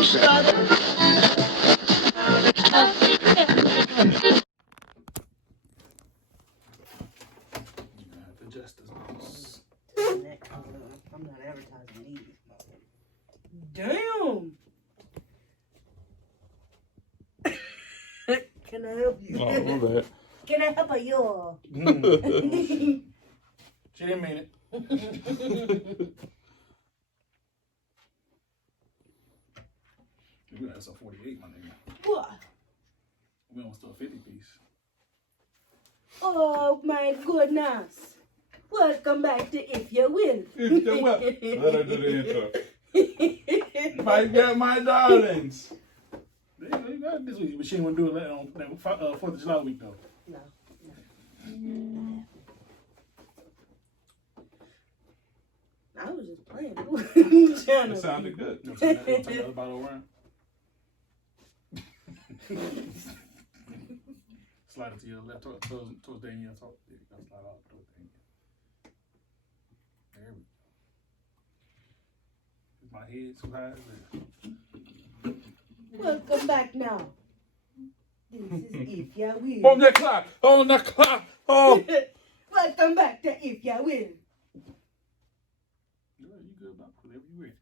I'm not advertising these. Damn. Can I help you? Oh, my bad. Can I help you? She didn't mean it. We got some 48, my nigga. What? We almost do a 50 piece. Oh my goodness. Welcome back to If You Will. If you will. Let her do the intro. My darlings. You got this week, but she didn't want to do it on 4th of July week, though. No. I was just playing. It sounded good. You want to take the other bottle around? Slide it to your left, towards Danielle. Slide out towards Danielle. There we go. Is my head too high? Welcome back now. This is If You Will. On the clock. On the clock. Oh. Welcome back to If You Will. You good about whatever you ready.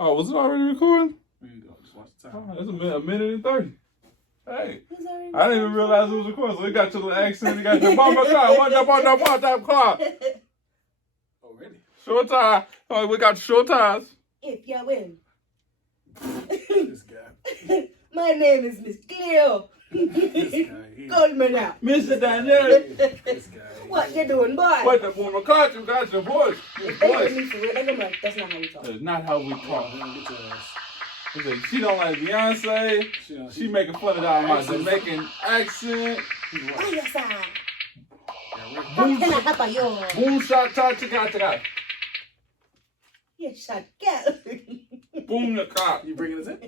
Oh, was it already recording? There you go. Just watch the time. Oh, that's a minute and 30. Hey. It's already I didn't even realize it was recording. So it got your little accent. It got your mama clock. What the clock? Already? Short time. Oh, we got short times. If You Will. This guy. My name is Miss Cleo. This guy here. Call me now. Mr. Daniel. This guy here. What you doing, boy? What the woman caught you? Got your voice. Your If they hear voice. me for real, they gonna be like, that's not how we talk. That's not how we Come talk. on, get your ass. He said, she don't like Beyonce. She making fun of that my Jamaican accent. Oh, yes, I. Yeah, How can I help you? Boom shot ta chaka. Yes, I can. Boom the cop. you bringing us in?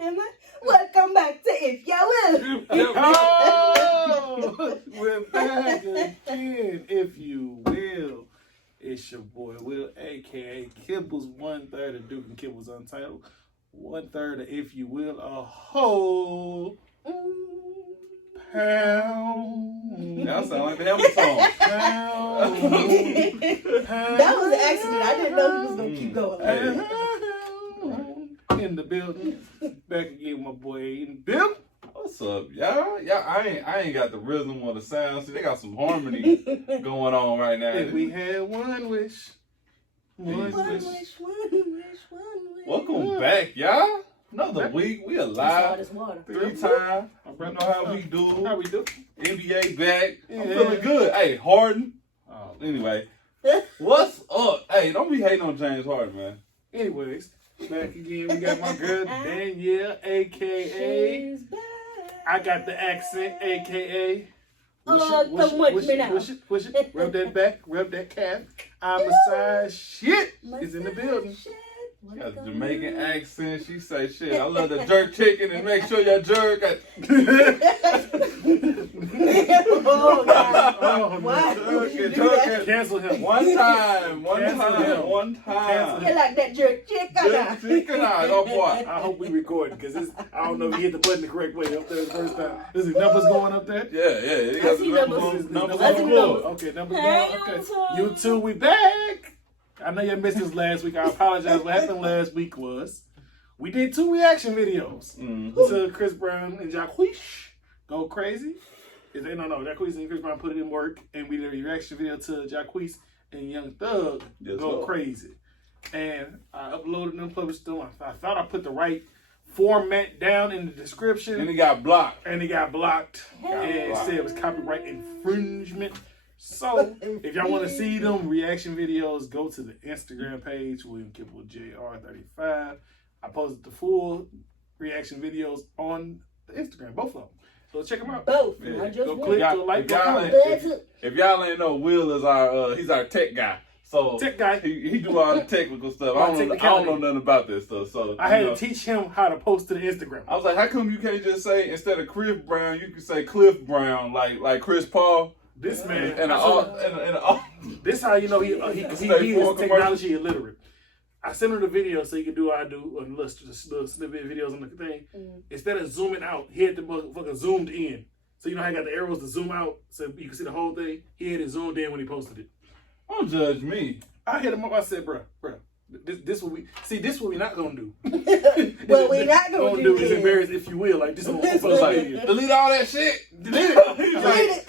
Am I? Welcome back to If You Will. Oh, we're back again, if you will. It's your boy Will, aka Kibbles, 1/3 of Duke and Kibbles Untitled, 1/3 of If You Will, a whole pound. That sound like the Hammer song. That was an accident. I didn't know he was gonna keep going. In the building, back again with my boy Aiden. Bill. What's up, y'all? I ain't got the rhythm or the sound. See, they got some harmony going on right now. If we had one wish, one One wish. wish, one wish, one wish. Welcome back, y'all. Another week. We alive. It's water. 3 times. You know how we do. How we do? NBA back. I'm Yeah. feeling good. Hey, Harden. Oh, Anyway, what's up? Hey, don't be hating on James Harden, man. anyways, back again. We got my girl Danielle, aka She's back. I got the accent, aka. Come watch me now. Push it. Rub that back. Rub that calf. I'm a size shit. Is in the building. She got a Jamaican accent. She say shit. I love the jerk chicken and make sure your jerk. Oh, God. Oh, Why no. would you do that? Cancel him. One time. Cancel. You like that jerk chicken? Jerk chicken out. Oh boy. I hope we recording because I don't know if you hit the button the correct way up there the first time. Is the numbers going up there? Yeah. They got I see numbers. numbers I on see the board. numbers. Okay, numbers Hey, going. Okay, YouTube. you two, we back. I know you missed this last week. I apologize. What happened last week was we did 2 reaction videos to Chris Brown and Jacquees Go Crazy. No, Jacquees and Chris Brown put it in work, and we did a reaction video to Jacquees and Young Thug Go Crazy. And I uploaded them, published them. I thought I put the right format down in the description. And it got blocked. And it got blocked. And it said it was copyright infringement. So, if y'all want to see them reaction videos, go to the Instagram page, William Kibble JR35. I posted the full reaction videos on the Instagram, both of them. So check them out. Both. Yeah. I just Go won. click, go like, go comment. If y'all ain't know, Will is he's our tech guy. So Tech guy. He do all the technical stuff. I don't know nothing about this stuff. So I had to teach him how to post to the Instagram. I was like, how come you can't just say, instead of Chris Brown, you can say Cliff Brown, like Chris Paul? This man, this how you know he is technology illiterate. I sent him the video so he can do what I do on little snippet videos on the thing. Instead of zooming out, he had the motherfucker zoomed in. So you know how I got the arrows to zoom out so you can see the whole thing? He had it zoomed in when he posted it. Don't judge me. I hit him up, I said, bro, this what we not gonna do. What we not gonna do is embarrass, if you will. Like, this is what we're like, delete all that shit. Delete it.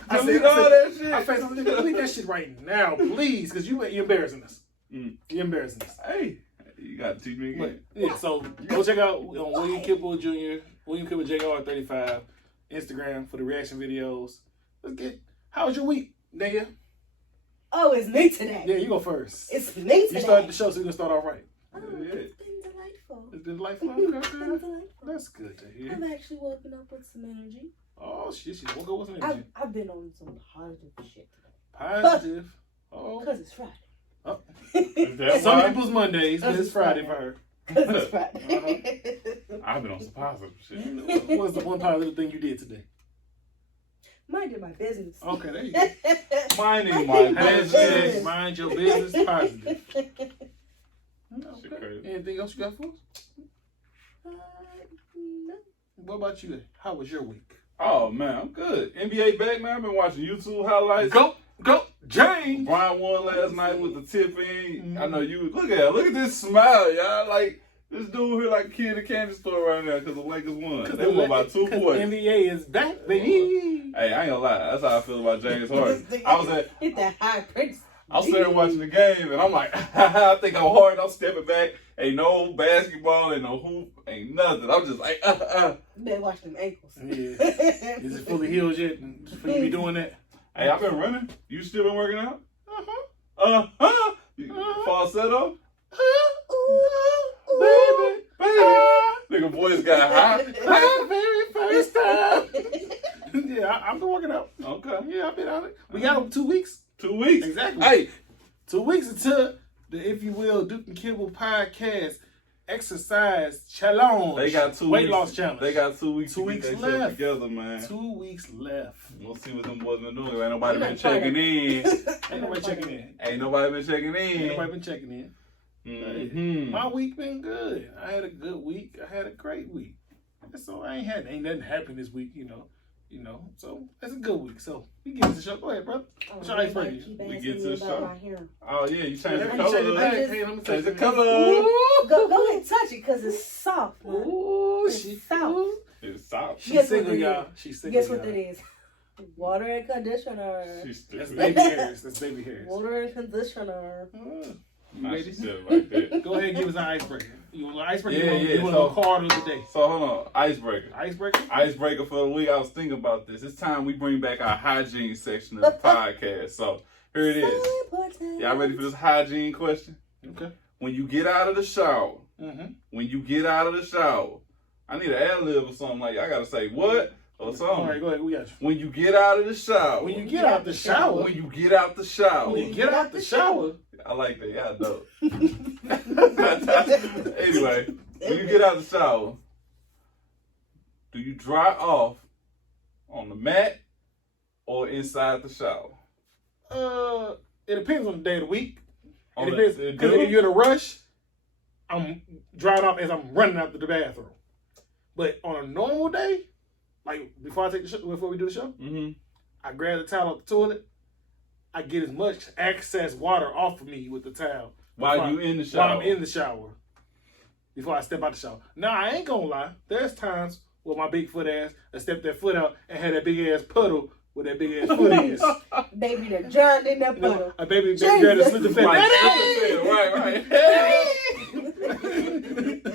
Delete all that shit. I said, delete that shit right now, please, because you're embarrassing us. You're embarrassing us. Hey, you gotta teach me again. Yeah, so go check out William Kipple Jr., William Kipple JR35, Instagram for the reaction videos. How was your week, nigga? Oh, it's me today. Yeah, you go first. It's me today. You started the show, so you can start off right. Oh, it's been delightful. It's been delightful? It's been delightful. That's good to hear. I've actually woken up with some energy. Oh, shit, she woke up with some energy. I've been on some positive shit today. Positive? Oh. Because it's Friday. Oh. Some people's Mondays, but it's Friday for her. Because it's Friday. I've been on some positive shit. What was the one positive thing you did today? Minding my business. Okay, there you go. Minding my business. Mind your business. Positive. Shit crazy. Anything else you got for us? No. What about you? How was your week? Oh man, I'm good. NBA back, man. I've been watching YouTube highlights. Go, James. Brian won last night with the tip in. I know you. Look at this smile, y'all. Like this dude here, like a kid in a candy store right now because the Lakers won. They won by 2 points. NBA is back, baby. Hey, I ain't gonna lie. That's how I feel about James Harden. Hit that high prince. I was sitting there watching the game, and I'm like, I think I'm hard. I'm stepping back. Ain't no basketball, ain't no hoop, ain't nothing. I'm just like, You better watch them ankles. Yeah. Is it fully healed yet? For you to be doing that? Hey, I've been running. You still been working out? Falsetto? Baby. Nigga, voice got high. The very first time. Yeah, I've been working out. Okay. Yeah, I've been on it. We got them 2 weeks. 2 weeks. Exactly. Hey. 2 weeks until the, if you will, Duke and Kimball podcast exercise challenge. They got 2 weight weeks. Loss challenge. They got 2 weeks. 2 weeks to get left. together, man. 2 weeks left. We'll see what them boys been doing. Ain't nobody been checking in. Ain't nobody checking in. Ain't nobody been checking in. Ain't nobody been checking in. Mm-hmm. My week been good. I had a good week. I had a great week. So ain't nothing happened this week, you know. So that's a good week. So we get to the show. Go ahead, bro. What's your ice breaking? We get to the show. Oh yeah, you changed the Change color. it back. Hey, let me Change the it. color. Go ahead and touch it because it's soft. Man. Ooh, It's soft. It's soft. She's single, y'all. She's single. Guess what that is? Water and conditioner. She's That's stupid. baby hairs. That's baby hairs. Water and conditioner. You ready? She's still right there. Go ahead and give us an icebreaker. You want an icebreaker? Yeah, You want a card of the day? So hold on, icebreaker. Icebreaker? Icebreaker for the week. I was thinking about this. It's time we bring back our hygiene section of the podcast. So here it is. Y'all ready for this hygiene question? Okay. When you get out of the shower, I need an ad-lib or something like I gotta say what or something. All right, go ahead. We got you. When you get out of the shower. When you get out the shower. When you get out the shower. When you get out the shower. I like that. Y'all dope. Anyway, when you get out the shower, do you dry off on the mat or inside the shower? It depends on the day of the week. On It depends. Because if you're in a rush, I'm drying off as I'm running out to the bathroom. But on a normal day, like before we do the show, I grab the towel off the toilet. I get as much excess water off of me with the towel. While you in the shower. While I'm in the shower. Before I step out the shower. Now, I ain't gonna lie. There's times where my big foot ass, I step that foot out and had that big ass puddle where that big ass foot is. Baby that drowned in that puddle. A baby girl that slipped the fed.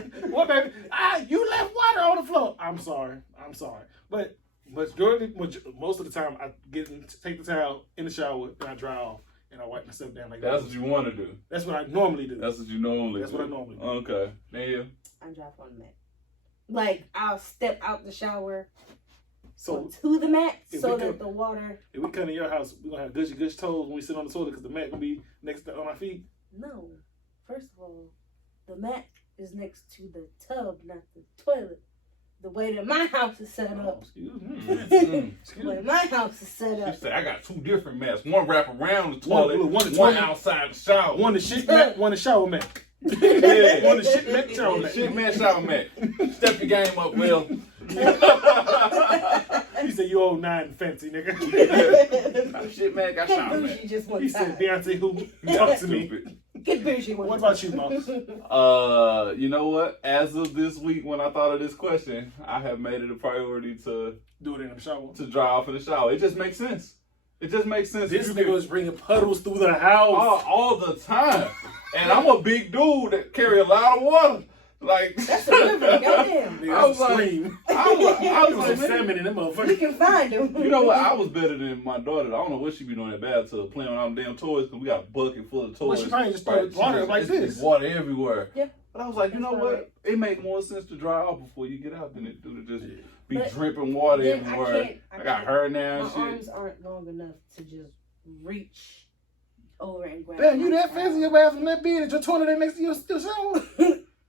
Right. What, baby? You left water on the floor. I'm sorry. But most of the time, I take the towel in the shower and I dry off and I wipe myself down like that. That's what you want to do. That's what I normally do. That's what you normally That's do. what I normally do. Okay. Damn. I drop on the mat. Like, I'll step out the shower So to the mat so that the water... If we come to your house, we're going to have gushy toes when we sit on the toilet because the mat going to be next on our feet. No. First of all, the mat is next to the tub, not the toilet. the way that my house is set Oh, up. excuse me. The way my house is set You up. said I got two different mats. One wrap around the toilet, one one outside the shower. One the shit mat, one the shower mat. Yeah. One the shit mat, shower mat. Shit mat, shower mat. Step your game up, Will. He said you old 9 fancy nigga. Shit mat, got Get shower mat. bougie just one He time. said Beyonce who talk to me. Stupid. Get bougie one What time. about you, Moss? You know what? As of this week, when I thought of this question, I have made it a priority to Do it in the shower. dry off in the shower. It just makes sense. It just makes sense. This You nigga can- was bringing puddles through the house. all the time, and I'm a big dude that carry a lot of water. Like That's a river, goddamn. Nigga, I was like, stream. I was Some like, man, salmon in them You motherfuckers. can find them. you know what? I was better than my daughter. I don't know what she be doing in the bathtub, playing with all them damn toys, because we got a bucket full of toys. Well, she probably just started water like It's this. water everywhere. Yeah. But I was like, you know That's what? right. It make more sense to dry off before you get out than it do to just be But dripping water then everywhere. I got can't- her now My and shit. arms aren't long enough to just reach over and grab. Damn, you my that fancy in your bathroom that big that your toilet ain't next to your shower?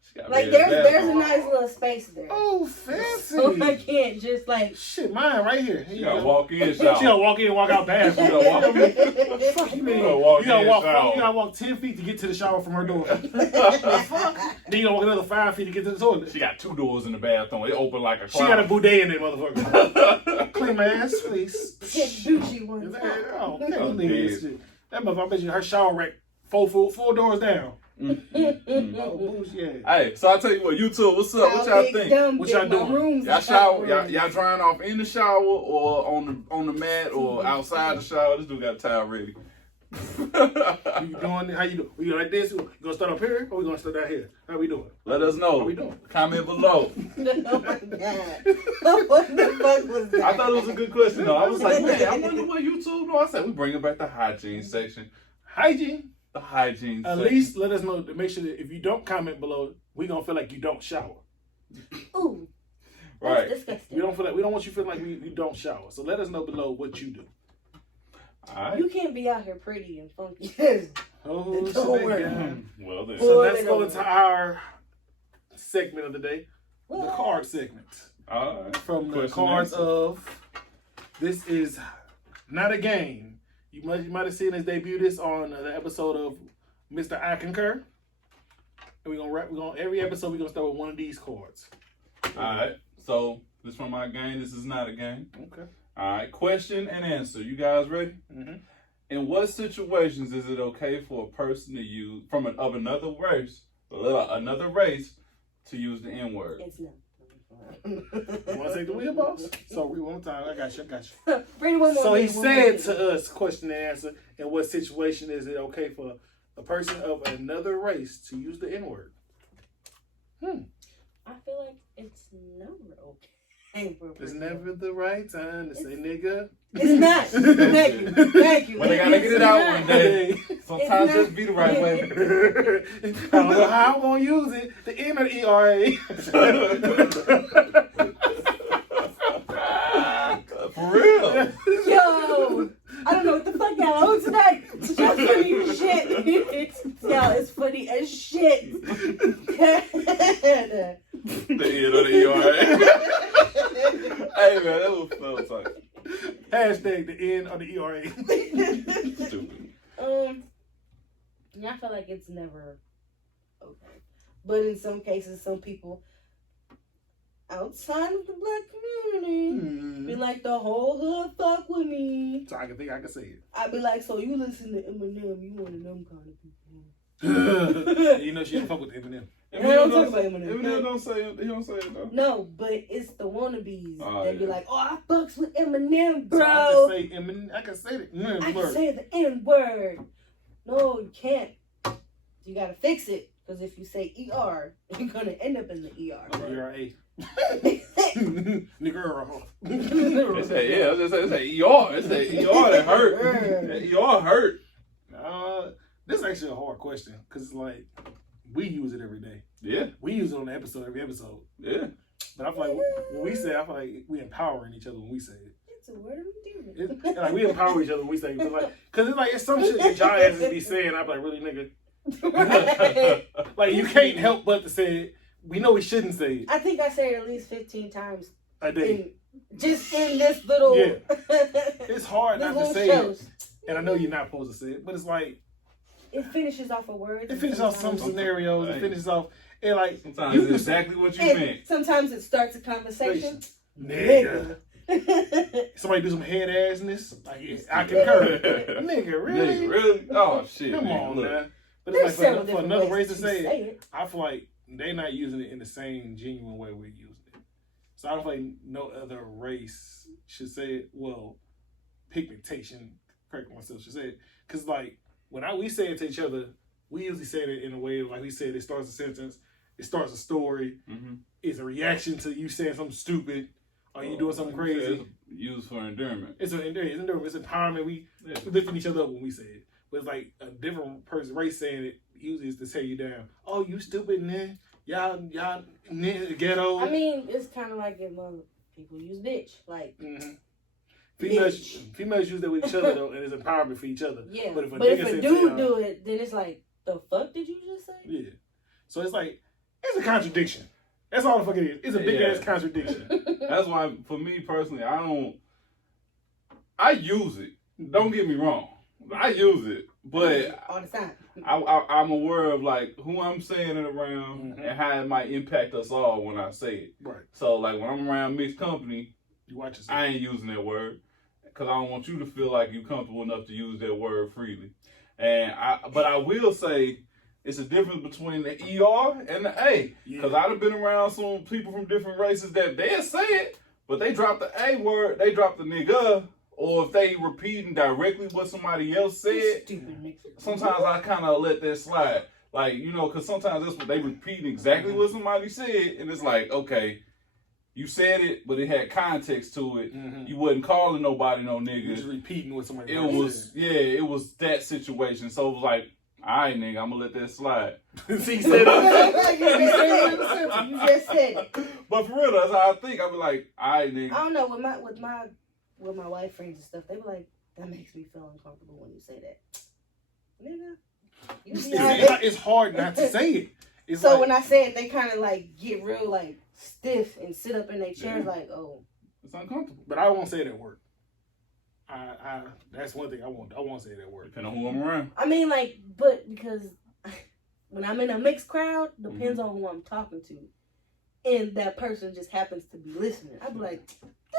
She got Like rid of there's that. a nice little space there. Oh, fancy. So I can't just like. Shit, mine right here. Here She you gotta go. walk in, She gotta shower. walk in, walk out bad. She gotta walk in. Fuck you mean? You gotta walk You gotta in, walk. shower. You gotta walk 10 feet to get to the shower from her door. Then you gotta walk another 5 feet to get to the toilet. She got 2 doors in the bathroom. They open like a She got a closet. bidet in there, motherfucker. Clean my ass, please. Get bougie one time. Oh, Oh, nigga, this dead. shit. That motherfucker, I bet you her shower rack four doors down. Oh, bullshit. Hey, so I tell you what, YouTube, what's up? What y'all think? What y'all doing? Y'all shower, y'all drying off in the shower or on the mat or outside the shower? This dude got a towel ready. You doing? How you doing? We like this? You gonna start up here or we gonna start down here? How we doing? Let us know. How we doing? Comment below. Oh my god. What the fuck was that? I thought it was a good question though. I was like, man, I wonder what YouTube do. I said we bringing back the hygiene section. Hygiene. The hygiene At section. least let us know to make sure that if you don't comment below, we gonna feel like you don't shower. Ooh. Right. That's disgusting. We don't feel like we don't want you to feel like you don't shower. So let us know below what you do. Alright. You can't be out here pretty and funky. Oh, Don't shit, worry. guy. Well then. So Boy, let's they go don't into worry. our segment of the day, the What? card segment. Alright. From the Question cards answer. of This Is Not a Game. You might have seen us debut this on the episode of Mr. I Concur. And we're gonna every episode we're gonna start with one of these cards. Alright. So this from my game. This is not a game. Okay. Alright. Question and answer. You guys ready? Mm-hmm. In what situations is it okay for a person to use of another race to use the N word? It's not. You want to take the wheel, boss? So one more time. I got you. Bring one more. So he one more said thing. to us, question and answer, in what situation is it okay for a person of another race to use the N word? I feel like it's never okay. For a It's person. never the right time to say nigga. It's not. Thank you. Thank you. When they gotta get it out one day. Hey. Sometimes It's just be the right way. I don't know how I'm gonna use it. The N or the ERA. For real. Yo, I don't know what the fuck y'all on tonight. It's just funny as shit. Y'all, it's funny as shit. The N or the ERA. Hey man, that was tight. Hashtag the N or the ERA. Stupid. I feel like it's never okay. But in some cases, some people outside of the black community be like, the whole hood fuck with me. So I can say it. I be like, so you listen to Eminem, you one of them kind of people. You know she don't fuck with Eminem. I don't talk about Eminem. Eminem don't say it. He don't say it though. No, but it's the wannabes Oh, that be yeah. like, oh, I fucks with Eminem, So bro. I can say Eminem. I can say the N I can word. say the N word. No, you can't. You gotta fix it. Because if you say ER, you're gonna end up in the ER. ERA. Nigga. They say yeah. They say ER. They say ER that hurt. That ER hurt. This is actually a hard question because it's like we use it every day. Yeah. We use it on the episode every episode. Yeah. But I feel like when we say it, I feel like we empowering each other when we say it. It's a word of endearment. It's like we empower each other when we say it. Cause it's some shit that y'all asses be saying. I'm like, really, nigga? Like you can't help but to say it, we know we shouldn't say it. I think I say it at least 15 times A day. Just in this little. Yeah. It's hard not to say shows. it. And I know you're not supposed to say it, but it's like. It finishes off a word. It finishes off some scenarios. It finishes off. And like. Sometimes it's exactly what you meant. Sometimes it starts a conversation. Nigga. Somebody do some head assness. Like, I concur. Nigga, really? Nigga, really? Oh, shit. Come man, on, look. man. But There's it's like for another race to say it, I feel like they're not using it in the same genuine way we're using it. So I don't feel like no other race should say it. Well, pigmentation, correct myself, should say it. Because, like, when we say it to each other, we usually say it in a way of, like we said, it starts a sentence, it starts a story, it's a reaction to you saying something stupid, or you doing something crazy. It's used for endearment. It's endearment. It's empowerment. We lifting each other up when we say it. But it's like a different person, race saying it usually is to tear you down. Oh, you stupid, man. Y'all, ghetto. I mean, it's kind of like if people use bitch. Like, females use that with each other, though, and it's empowerment for each other. Yeah. But if a dude do it, then it's like, the fuck did you just say? Yeah. So it's like, it's a contradiction. That's all the fuck it is. It's a big ass contradiction. That's why, for me personally, I use it. Don't get me wrong. I use it, but all the time. I'm aware of like who I'm saying it around and how it might impact us all when I say it. Right. So like when I'm around mixed company, you watch yourself. I ain't using that word because I don't want you to feel like you're comfortable enough to use that word freely. But I will say it's a difference between the ER and the A because I've been around some people from different races that they'll say it, but they drop the A word, they drop the nigga. Or if they repeating directly what somebody else said, sometimes I kind of let that slide. Like, you know, because sometimes that's what they repeating exactly what somebody said. And it's like, okay, you said it, but it had context to it. You wasn't calling nobody no nigga. You just repeating what somebody said. It was that situation. So it was like, all right, nigga, I'm going to let that slide. See, you said it. You just said it. But for real, that's how I think. I be like, all right, nigga. I don't know, with my white friends and stuff, they were like, that makes me feel uncomfortable when you say that. Nigga. It's hard not to say it. It's so like, when I say it, they kind of like get real like stiff and sit up in their chairs like, oh. It's uncomfortable. But I won't say it at work. That's one thing I won't say it at work. Depending on who I'm around. I mean, like, but because when I'm in a mixed crowd, depends on who I'm talking to. And that person just happens to be listening. I'd be like,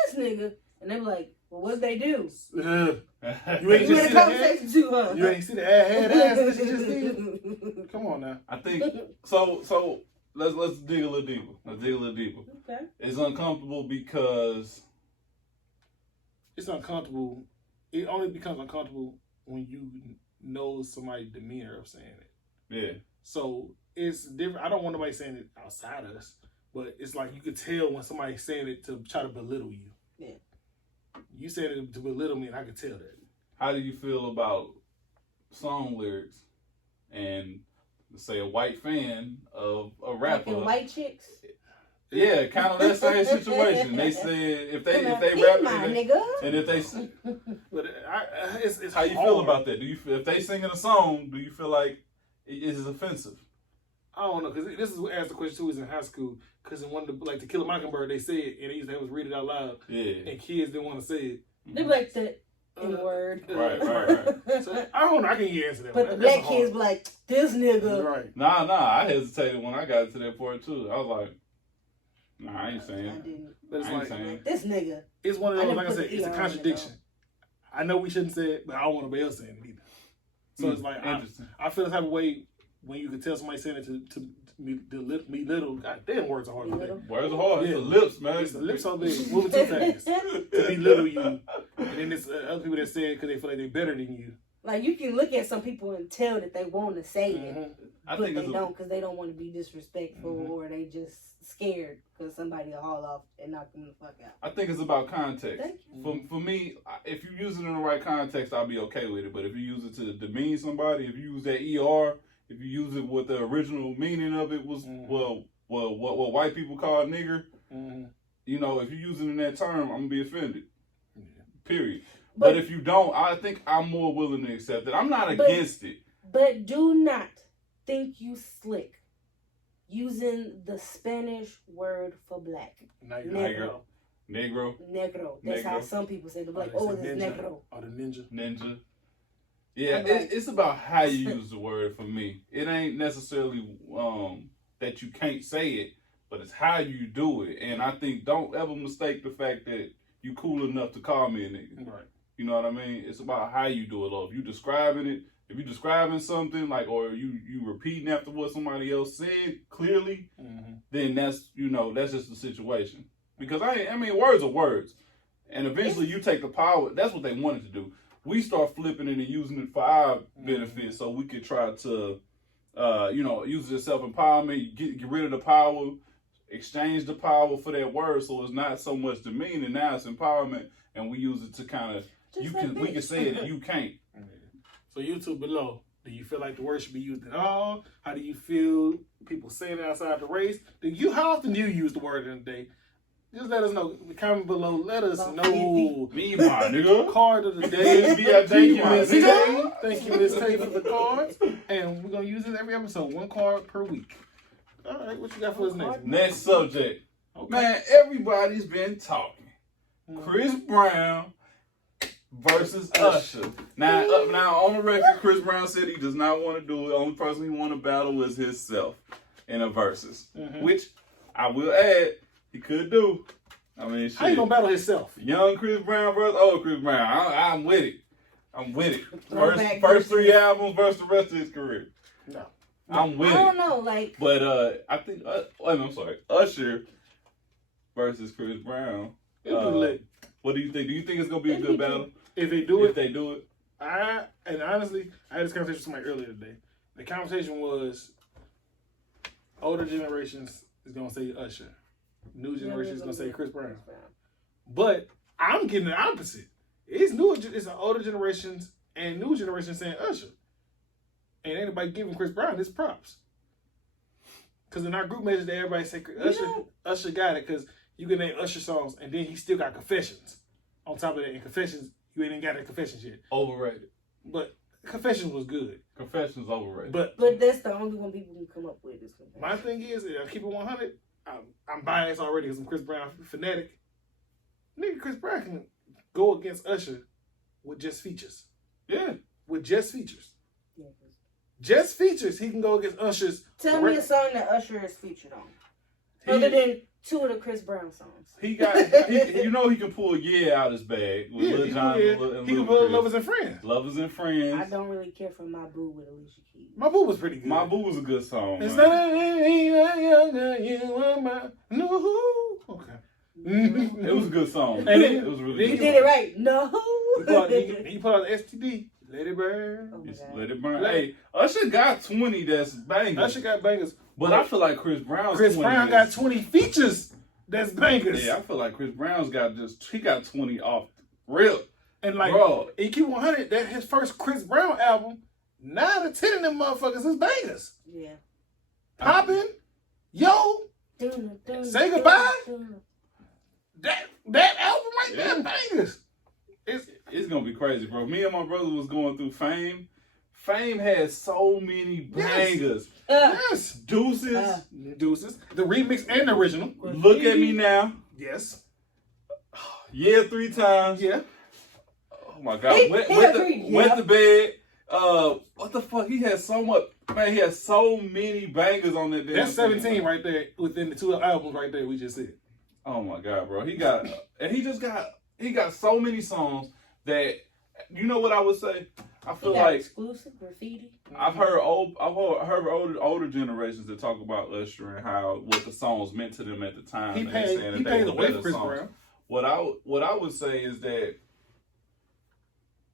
this nigga. And they be like, well, what'd they do? You ain't just see conversation too, huh? You ain't see the head ass that you just did? Come on now. I think, so let's dig a little deeper. Okay. It's uncomfortable because... It's uncomfortable. It only becomes uncomfortable when you know somebody's demeanor of saying it. Yeah. So it's different. I don't want nobody saying it outside of us, but it's like you could tell when somebody's saying it to try to belittle you. Yeah. You said it to belittle me, and I could tell that. How do you feel about song lyrics and, say, a white fan of a rapper? Like white chicks? Yeah, kind of that same situation. They said if they rap and if they, but it's how you feel about that? Do you feel if they singing a song? Do you feel like it is offensive? I don't know, because this is what asked the question too. Was in high school, because in one of the like To Kill a Mockingbird, they said it, and they used to have us read it out loud. Yeah, and kids didn't want to say it. They be like the word. Right. So I don't know. I can answer that. But the black kids be like, this nigga. Right. Nah. I hesitated when I got to that part too. I was like, nah, I ain't saying. I didn't. But it's like this nigga. It's one of those. Like I said, it's a contradiction. I know we shouldn't say it, but I don't want nobody else saying it either. So it's like I feel the type of way when you can tell somebody saying it to me little. God damn, words are hard to say. Words are hard. Yeah. It's the lips, man. It's the lips so big, moving too fast to belittle you. And then there's other people that say it because they feel like they're better than you. Like you can look at some people and tell that they want to say it, but they don't because they don't want to be disrespectful or they just scared because somebody will haul off and knock them the fuck out. I think it's about context. For me, if you use it in the right context, I'll be okay with it. But if you use it to demean somebody, if you use that ER, if you use it with the original meaning of it was what white people call nigger, you know, if you use it in that term, I'm gonna be offended. Period. But if you don't, I think I'm more willing to accept it. I'm not against it. But do not think you slick using the Spanish word for black. Negro. Negro. That's how some people say the black. Oh, it's negro. Or the ninja. Ninja. Yeah, it's about how you use the word for me. It ain't necessarily that you can't say it, but it's how you do it. And I think don't ever mistake the fact that you cool enough to call me a nigga. Right. You know what I mean? It's about how you do it. Or if you describing it, if you describing something like, or you repeating after what somebody else said clearly, then that's just the situation. Because I mean, words are words, and eventually you take the power. That's what they wanted to do. We start flipping it and using it for our benefit, so we could try to, use it as self-empowerment. Get rid of the power, exchange the power for that word, so it's not so much demeaning. Now it's empowerment, and we use it to kind of we can say it and you can't. So YouTube below, do you feel like the word should be used at all? How do you feel people saying it outside the race? How often do you use the word in a day? Just let us know. Comment below. Let us know. Me, my nigga. Card of the day. Thank you, Miss Tay. Thank you, Miss Tay, for the cards. And we're going to use it every episode. 1 card per week. All right, what you got for us next? Next subject. Okay. Man, everybody's been talking. Chris Brown versus Usher. Now on the record, Chris Brown said he does not want to do it. The only person he want to battle is himself in a versus, which I will add he could do. I mean, shit. How you gonna battle himself? Young Chris Brown versus old Chris Brown. I'm with it. First 3 albums versus the rest of his career. No, I'm with it. I don't know, like. But I think. I'm sorry. Usher versus Chris Brown. What do you think? Do you think it's gonna be a good battle? If they do it, and honestly, I had this conversation with somebody earlier today. The conversation was older generations is gonna say Usher, new generation is gonna say Chris Brown. But I'm getting the opposite. It's an older generations and new generations saying Usher, and anybody giving Chris Brown his props. Because in our group message, everybody say Usher got it because you can name Usher songs, and then he still got Confessions. On top of that, in Confessions, you ain't even got that Confessions yet. Overrated. But Confessions was good. Confessions overrated. But that's the only one people can come up with. Is my thing is, I keep it 100. I'm biased already because I'm Chris Brown fanatic. Nigga, Chris Brown can go against Usher with just features. Yeah. With just features. Yeah. Just features, he can go against Usher's. Tell me a song that Usher is featured on. Other than 2 of the Chris Brown songs. He got, he can pull out his bag with Lil Jon and he can pull Lovers and Friends. Lovers and Friends. I don't really care for My Boo with Alicia Keys. My Boo was pretty good. My Boo was a good song. It's not you are my no. Okay. It was a good song. And it was really good. You did it right. No. He put out the STD. Let it burn. Let it burn. Hey, Usher got 20 that's bangers. Usher got bangers. But I feel like Chris Brown got 20 features that's bangers. Yeah, I feel like Chris Brown's got 20 off real. And like, bro, EQ 100, that his first Chris Brown album, 9 out of 10 of them motherfuckers is bangers. Yeah. Poppin', yo, say goodbye. That album right there, bangers. It's gonna be crazy, bro. Me and my brother was going through Fame. Fame has so many bangers. Yes. Deuces. The remix and the original. Look at Me Now. Yes. Yeah, 3 times. Yeah. Oh my God. Wet the bed. What the fuck? He has so much. Man, he has so many bangers on that. That's 17 right there within the 2 albums right there we just said. Oh my God, bro. He got so many songs that, you know what I would say? I feel like exclusive graffiti. I've heard older generations that talk about Usher and what the songs meant to them at the time. He paid the way for Chris Brown. What I would say is that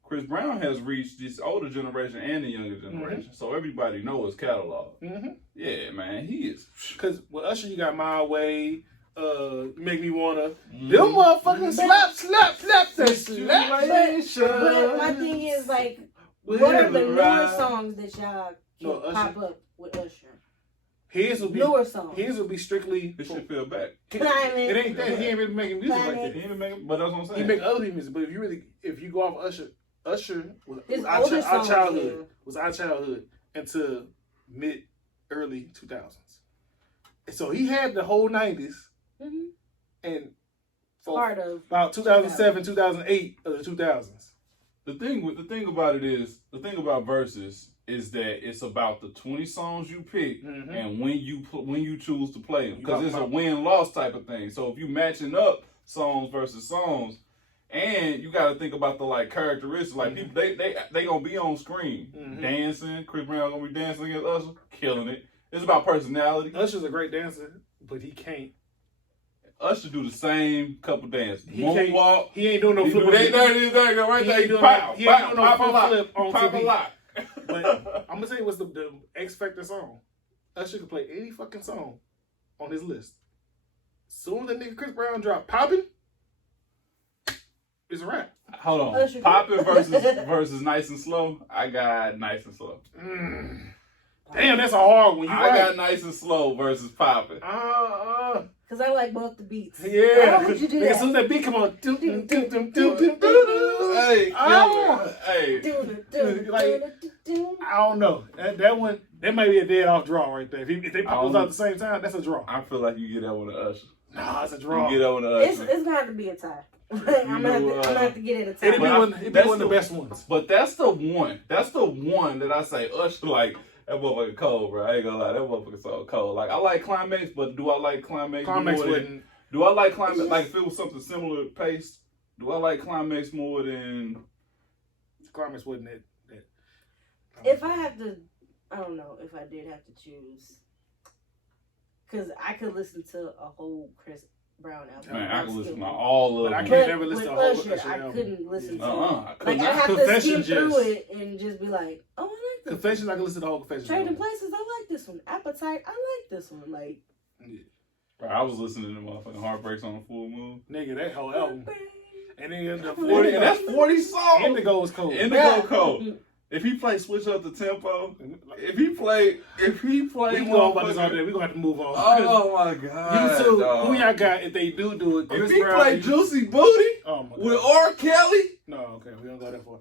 Chris Brown has reached this older generation and the younger generation, so everybody knows his catalog. Yeah, man, he is. Because with Usher, you got My Way, Make Me Wanna. Them motherfucking slap. But my thing is like, what are the newer songs that y'all can pop up with Usher? His will be newer songs. His will be strictly. It should feel back. It ain't that he ain't really making music like that. He ain't making, but that's what I'm saying. He make other music, but if you go off Usher was our childhood until early 2000s. So he had the whole 90s. Mm-hmm. And Part of about 2007, 2008 of the 2000s. The thing about verses is that it's about the 20 songs you pick and when you choose to play them, because it's a win-loss type of thing. So if you matching up songs versus songs, and you got to think about the like characteristics, like people they gonna be on screen dancing. Chris Brown gonna be dancing against Usher, killing it. It's about personality. Usher's a great dancer, but he can't. Usher do the same couple dances. He Moonwalk. He ain't doing no flip. He ain't doing no right there. He ain't doing no flip on Pop a TV. lot. But I'm gonna tell you what's the X Factor song. Usher can play any fucking song on his list. Soon as that nigga Chris Brown drop Poppin', it's a wrap. Hold on. Poppin' versus Nice and Slow. I got Nice and Slow. Damn, that's a hard one. I got Nice and Slow versus Poppin'. Because I like both the beats. Yeah. Why would you do As that? soon as that beat come on, I don't know. That one, that might be a dead off draw right there. If they pop those out at the same time, that's a draw. I feel like you get that one to Usher. Nah, it's a draw. You get that one to Usher. It's gonna have to be a tie. I'm gonna have to get it a tie. It'd be one of the best ones. But that's the one. That's the one that I say Usher like. That motherfucker cold, bro. I ain't gonna lie. That motherfucker so cold. Like I like Climax, but do I like Climax more than? Do I like Climax like if it was something similar pace? Do I like Climax more than? Climax wasn't that. If I have to, I don't know if I did have to choose, because I could listen to a whole Chris Brown album. Man, I could listen to all of them. I can't never listen to a whole Usher. Usher I album. couldn't listen to. I Like I have to Confessions, skim through yes. it and just be like, oh, I like this. Confessions, I can listen to the whole Confessions. Trading Places, I like this one. Appetite, I like this one. Like, Bro, I was listening to motherfucking Heartbreaks on the Full Moon. Nigga, that whole album. And then the 40, and that's 40 songs. Indigo was cold. Indigo cold. If he play switch up the tempo, if he play we can go about this all day. We gonna have to move on. Oh my god. You two, dog. who y'all got if they do it? Chris If he Brown, play Juicy Booty with R. Kelly, no, okay, we don't go that far.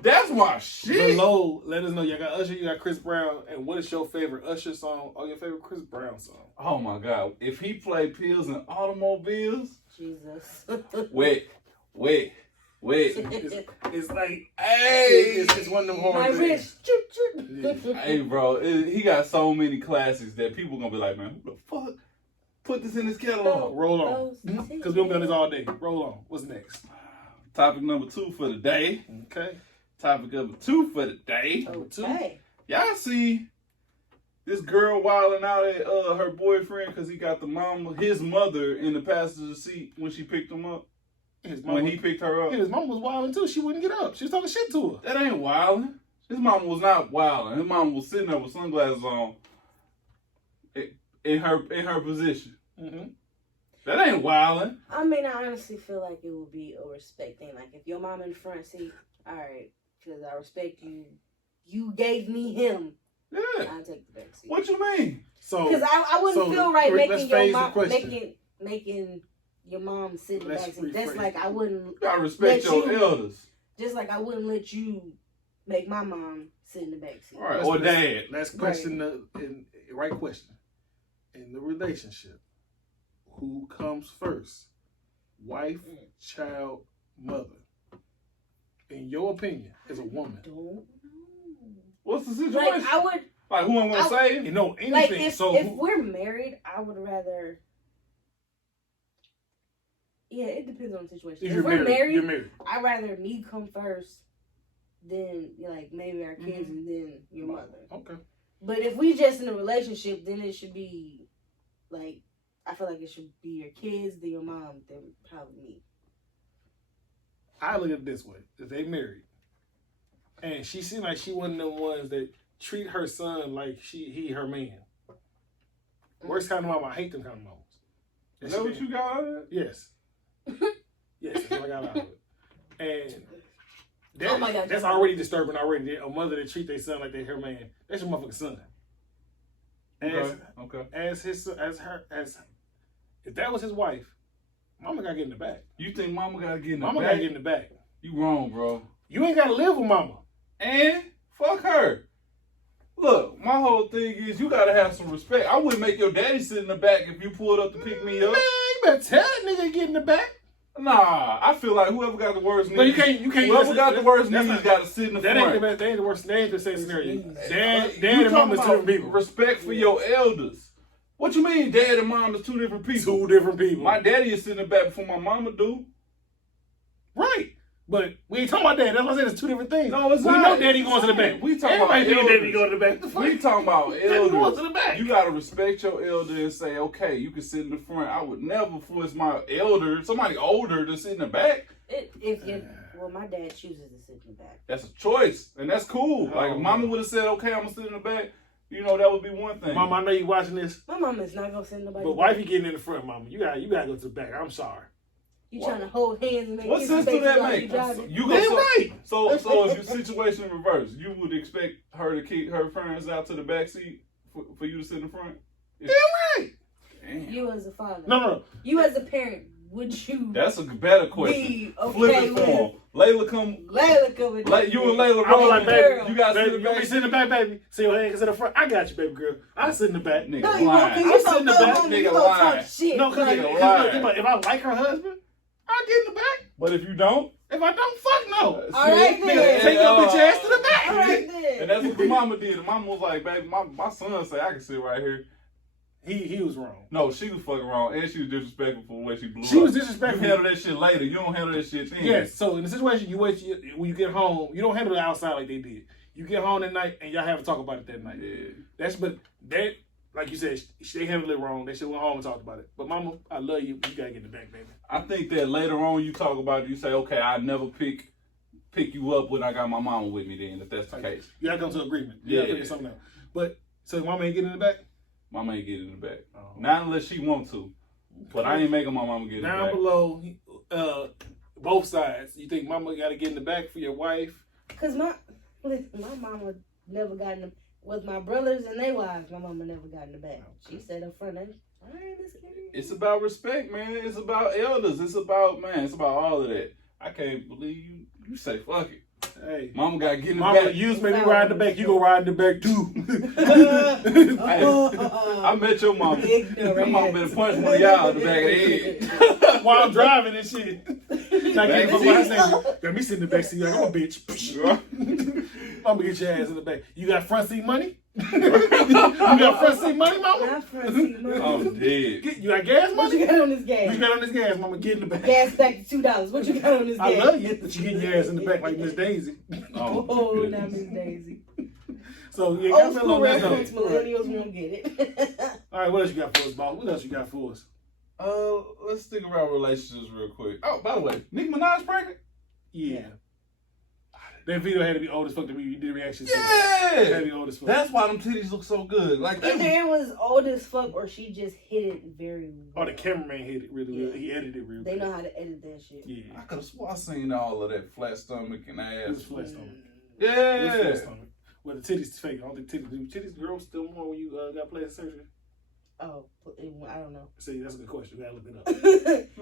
that's my shit. Below, let us know. Y'all got Usher, you got Chris Brown, and what is your favorite Usher song or your favorite Chris Brown song? Oh my god. If he play Pills and Automobiles, Jesus. wait. It's like, Hey, it's one of them My hard wrist. things. hey, bro, he got so many classics that people gonna be like, man, who the fuck put this in his catalog? Roll on, because we don't be on this all day. Roll on. What's next? Topic number 2 for the day. Okay. Topic number 2 for the day. Okay. Y'all see this girl wilding out at her boyfriend because he got his mother in the passenger seat when she picked him up. When he picked her up. His mom was wilding too. She wouldn't get up. She was talking shit to her. That ain't wilding. His mama was not wilding. His mama was sitting there with sunglasses on in her position. Mm-hmm. That ain't wilding. I mean, I honestly feel like it would be a respect thing. Like, if your mom in the front seat, all right, because I respect you. You gave me him. Yeah. I'll take the back seat. What you mean? So, because I wouldn't feel right making your mom making your mom sit in the back seat. That's like I wouldn't. You gotta respect your elders. Just like I wouldn't let you make my mom sit in the back seat. Right. Or dad. Let's question the right question. In the relationship, who comes first? Wife, child, mother. In your opinion, as a woman. I don't know. What's the situation? Like I would. Like who I'm gonna say? You know anything. Like if so we're married, I would rather. Yeah, it depends on the situation. If if you're we're married, you're married. I'd rather me come first, then like maybe our kids, and then your mother. Okay. But if we just in a relationship, then it should be like I feel like it should be your kids, then your mom, then probably me. I look at it this way: if they married, and she seemed like she one of them ones that treat her son like he her man. Worst kind of mom. I hate them kind of moms. Is that what you got out of it? Yes. Yes, that's what I got out of it. And that, Oh my God, that's already disturbing already. A mother that treat their son like they're her man. That's your motherfucking son. Okay. As if that was his wife, mama gotta get in the back. You think mama gotta get in the Mama back? gotta get in the back. You wrong, bro. You ain't gotta live with mama. And fuck her. Look, my whole thing is you gotta have some respect. I wouldn't make your daddy sit in the back if you pulled up to pick me up. Man, you better tell that nigga to get in the back. Nah, I feel like whoever got the worst knees, But you can't. whoever got the worst knees got to sit in the That front. ain't the best. That ain't the worst. That ain't the same scenario. Dad You and mom talking is two about different people. respect for your elders. What you mean, dad and mom is two different people? Two different people. My daddy is sitting in the back before my mama do. Right. But we ain't talking about that. That's what I said. It's two different things. No, it's we not. know daddy going to the back. We talking Everybody about think elders. daddy go to the back. The fuck? We talking about Daddy going to elders. the back. You gotta respect your elder and say, okay, you can sit in the front. I would never force my elder, somebody older, to sit in the back. Well, my dad chooses to sit in the back. That's a choice, and that's cool. Like if mama would have said, okay, I'm gonna sit in the back, you know, that would be one thing. Mama, I know you watching this. My mama is not gonna sit in the back. But wifey getting in the front, mama. You gotta go to the back. I'm sorry. You trying to hold hands and make What sense do that make? You They go right. so if your situation in reverse, you would expect her to kick her friends out to the back seat for you to sit in the front? Damn right. Damn. You as a father. No. You as a parent, would you? That's a better question. Be Flip okay it with for him. Layla come. Layla coming. You and Layla I was roll like, baby, you got to sit in baby, the you back. sit in the back, baby. See your hands in the front. I got you, baby girl. I sit in the back. Nigga, No, you won't, lying. because I you sit so in the good, back, homie. nigga You gonna lying. talk shit. No, because Nigga, if I like her husband, I'll get in the back. But if you don't, If I don't, fuck no. All right, see, then. Take your bitch ass to the back. All right then. And that's what the mama did. The mama was like, baby, my son said I can sit right here. He was wrong. No, she was fucking wrong, and she was disrespectful for the way she blew She up. was You disrespectful. handle that shit later. You don't handle that shit then. Yes. So in the situation, you wait when you get home. You don't handle it outside like they did. You get home that night and y'all have to talk about it that night. Yeah. But that, like you said, they handled it wrong. They should went home and talked about it. But mama, I love you. You gotta get in the back, baby. I think that later on you talk about it, you say, okay, I never pick you up when I got my mama with me then, if that's the case. You gotta come to an agreement. You Yeah. gotta figure something out. But so mama ain't getting in the back? Mama ain't getting in the back. Oh. Not unless she want to. But I ain't making my mama get in the Down back. below, both sides. You think mama gotta get in the back for your wife? Cause my mama never got in the with my brothers and their wives. My mama never got in the back. She sat up front. It's about respect, man. It's about elders. It's about all of that. I can't believe you say fuck it. Hey, Mama gotta get in the mama, back. you maybe ride in the back. You go ride in the back too. I met your mama. Your mama better punch one of y'all in the back of the head. While I'm driving and shit. Got me sitting in the back seat like I'm a bitch. Mama, get your ass in the back. You got front seat money? You got front seat money, mama? Not front seat money. I'm dead. You got gas What money? you got on this gas? What you got on this gas, mama? Get in the back. Gas back to $2. What you got on this gas? I love you, but you getting your ass in the back like Miss Daisy. Oh, not Miss Daisy. So yeah, Old got school on that reference, note. millennials won't get it. All right, what else you got for us, boss? What else you got for us? Let's think about relationships real quick. Oh, by the way, Nicki Minaj pregnant? Yeah. That video had to be old as fuck to you did reaction. Yeah. It had to be old as fuck. That's why them titties look so good. Like Either it was old as fuck or she just hit it very well. Oh, the cameraman hit it really well. He edited it real They good. know how to edit that shit. Yeah. I could have swore I seen all of that flat stomach and It was ass. flat stomach. Yeah. It was flat stomach. Well, the titties fake. I don't think titties grow still more when you got plastic surgery. Oh, I don't know. See, that's a good question. You gotta look it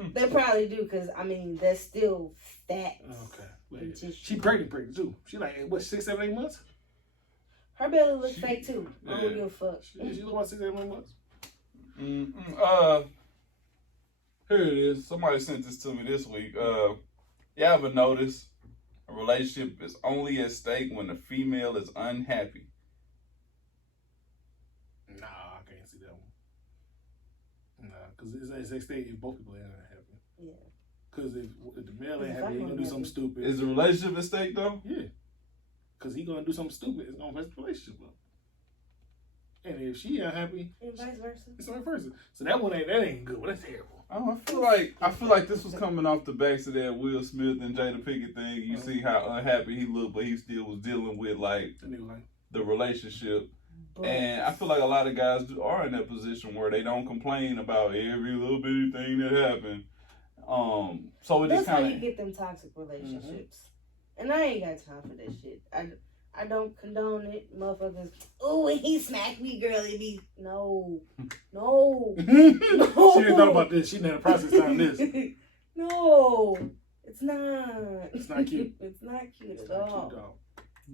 up. They probably do, because, I mean, that's still fat. Okay. Wait. and tissue. She pregnant too. She like, what, 6, 7, 8 months? Her belly looks fake, too. I don't give a fuck. She look about 6, 7, 8 months. Here it is. Somebody sent this to me this week. You ever notice a relationship is only at stake when the female is unhappy? Nah, I can't see that one. Nah, because it's at stake if both people ain't happy. Yeah. Because if the male ain't happy, he gonna do something stupid. Is the relationship at stake though? Yeah. Because he gonna do something stupid. It's gonna mess the relationship up. And if she unhappy, And vice versa. it's vice versa. So that ain't good. Well, that's terrible. Oh, I feel like this was coming off the backs of that Will Smith and Jada Pinkett thing. You see how unhappy he looked, but he still was dealing with like the relationship. But And I feel like a lot of guys are in that position where they don't complain about every little bitty thing that happened. So it that's just how kind you of get them toxic relationships. And I ain't got time for that shit. I don't condone it, motherfuckers. Oh, and he smacked me, girl. It be no. She didn't thought about this. She didn't have a process time this. No, it's not. It's not cute. It's not cute It's at not all. cute, dog.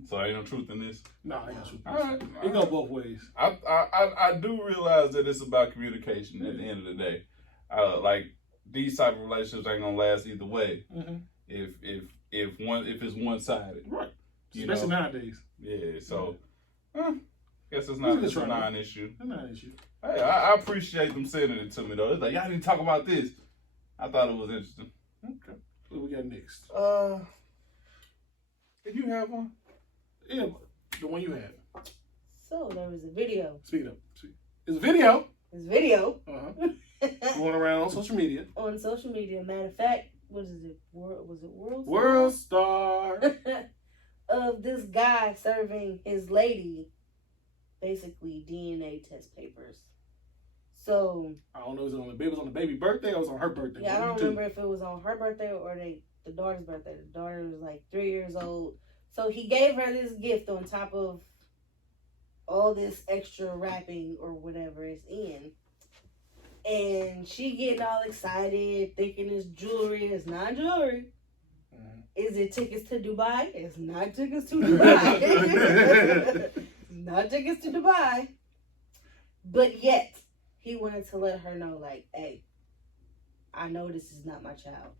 So ain't no truth in this. No, ain't no truth. All right. It go both ways. I do realize that it's about communication at the end of the day. Like these type of relationships ain't gonna last either way. Mm-hmm. If it's one sided, right? You Especially know? nowadays. Yeah. So, guess it's a non-issue. It's not an issue. Hey, I appreciate them sending it to me though. It's like y'all need to talk about this. I thought it was interesting. Okay. What we got next? Did you have one? Yeah, the one you had. So there was a video. Speaking of, it's a video. This video. Going around on social media. On social media. Matter of fact, what is it? Was it World? World Star. Of this guy serving his lady, basically DNA test papers. So I don't know if it was on the baby birthday or it was on her birthday. Yeah, I don't remember if it was on her birthday or the daughter's birthday. The daughter was like 3 years old. So he gave her this gift on top of all this extra wrapping or whatever it's in. And she getting all excited, thinking it's jewelry. It's not jewelry. Mm-hmm. Is it tickets to Dubai? It's not tickets to Dubai. It's not tickets to Dubai. But yet, he wanted to let her know, like, hey, I know this is not my child.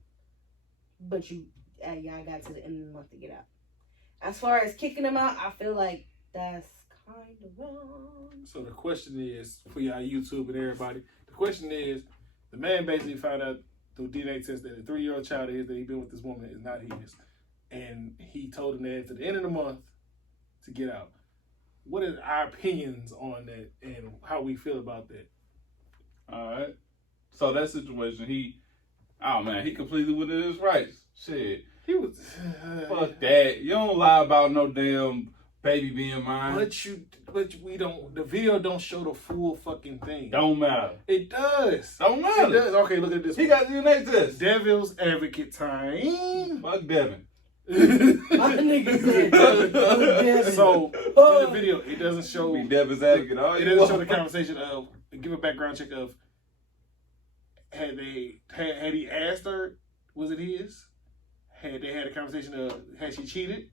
But y'all got to the end of the month to get out. As far as kicking him out, I feel like that's kind of wrong. So the question is, for y'all YouTube and everybody, the question is, the man basically found out through DNA test that the 3-year-old child that he's been with this woman is not his. And he told him that at the end of the month to get out. What are our opinions on that and how we feel about that? All right. So that situation, he completely within his rights. Shit. He was. Fuck that. You don't lie about no damn baby being mine. But we don't. The video don't show the full fucking thing. Don't matter. It does. Don't matter. It does. Okay, look at this. He got DNA test. Devil's advocate time. Fuck Devin. My nigga said, Devin. So in the video, it doesn't show. Be Devin's advocate. It doesn't show the conversation of. Give a background check of. Had he asked her, was it his? Had they had a conversation of, had she cheated?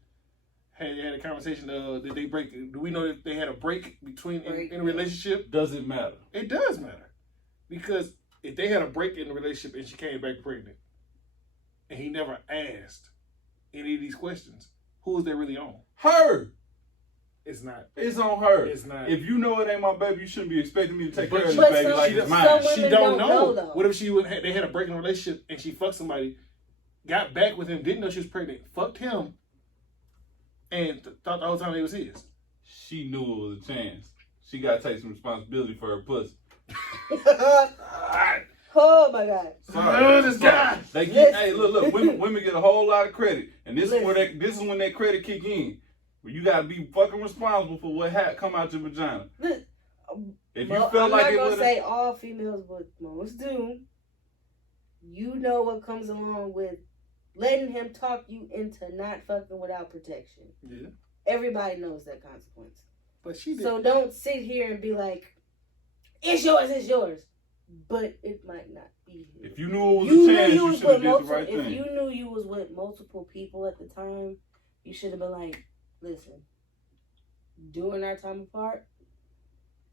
Had they had a conversation of, did they break? Do we know that they had a break between in a relationship? Does it matter? It does matter, because if they had a break in the relationship and she came back pregnant, and he never asked any of these questions, who is they really on? Her. It's not. It's on her. It's not. If you know it ain't my baby, you shouldn't be expecting me to take care of this But baby like it's mine. some She women don't don't know. though. What if they had a break in a relationship and she fucked somebody, got back with him, didn't know she was pregnant, fucked him, and thought the whole time it was his? She knew it was a chance. She got to take some responsibility for her pussy. Oh my God! Sorry. This guy. They get, hey, look. Women get a whole lot of credit, and this is when that credit kick in. Where you gotta be fucking responsible for what come out your vagina. If you felt like it I'm not would gonna say all females, but most do. You know what comes along with letting him talk you into not fucking without protection. Yeah. Everybody knows that consequence. But she did. So don't sit here and be like, "It's yours, it's yours," but it might not be. If you knew it was a chance, you should have did the right thing. If you knew you was with multiple people at the time, you should have been like, "Listen, during our time apart,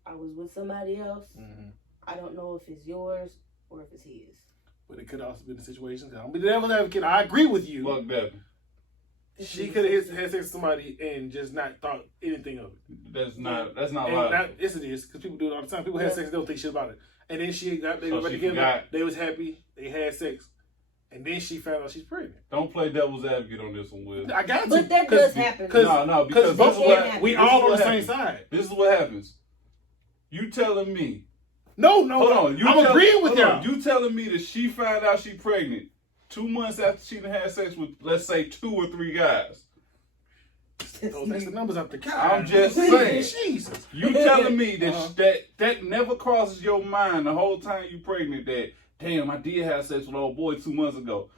I was with somebody else. Mm-hmm. I don't know if it's yours or if it's his." But it could also be the situation. I don't be the devil's advocate. I agree with you. Fuck Devin. She could have had sex with somebody and just not thought anything of it. That's not live. Yes, it is, because people do it all the time. People have sex and don't think shit about it. And then they went together. Forgot. They was happy. They had sex. And then she found out she's pregnant. Don't play devil's advocate on this one, Will. I got to. But that does happen. No, because we all on the same side. This is what happens. You telling me. No. Hold on. I'm agreeing with y'all. You telling me that she found out she pregnant 2 months after she done had sex with, let's say, 2 or 3 guys. Those extra numbers up the God. I'm just saying. Jesus. You telling me that never crosses your mind the whole time you pregnant that, damn, I did have sex with old boy 2 months ago.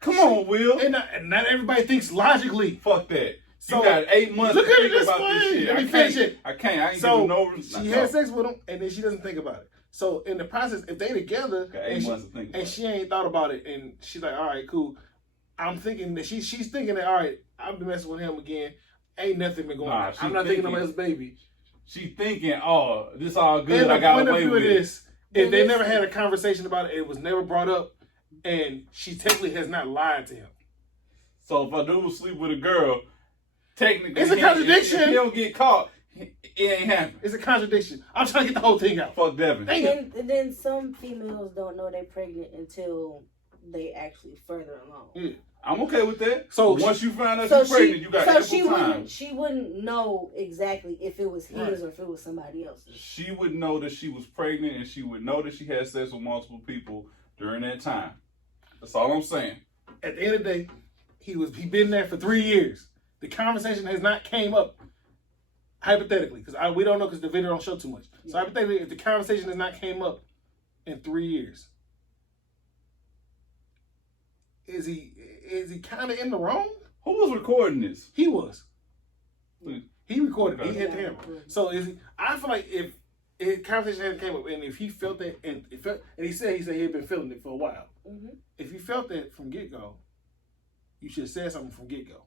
Come on, Will. And not everybody thinks logically. Fuck that. So, you got 8 months look to at think this about one. this shit. Let me finish it. I can't. I ain't so giving no. She had sex with him, and then she doesn't think about it. So in the process, if they together, and she ain't thought about it, and she's like, all right, cool. I'm thinking that she's thinking that, all right, I've been messing with him again. Ain't nothing been going on. I'm not thinking about his baby. She thinking, oh, this all good. And I got the away point with of it. this, if they never had a conversation about it, it was never brought up, and she technically has not lied to him. So if a dude sleep with a girl, technically, it's a contradiction. If he don't get caught, it ain't happening. It's a contradiction. I'm trying to get the whole thing out. Fuck Devin. And then some females don't know they're pregnant until they actually further along. Yeah. I'm okay with that. So once you find out you're pregnant, you got ample time. She wouldn't know exactly if it was his or if it was somebody else's. She would know that she was pregnant, and she would know that she had sex with multiple people during that time. That's all I'm saying. At the end of the day, he been there for 3 years. The conversation has not came up. Hypothetically, because we don't know because the video don't show too much. So hypothetically, if the conversation has not came up in 3 years, is he kind of in the wrong? Who was recording this? He was. He recorded. Okay. He had the camera. So I feel like if conversation hadn't came up, and if he felt that, and he said he had been feeling it for a while. Mm-hmm. If he felt that from get go, you should have said something from get go.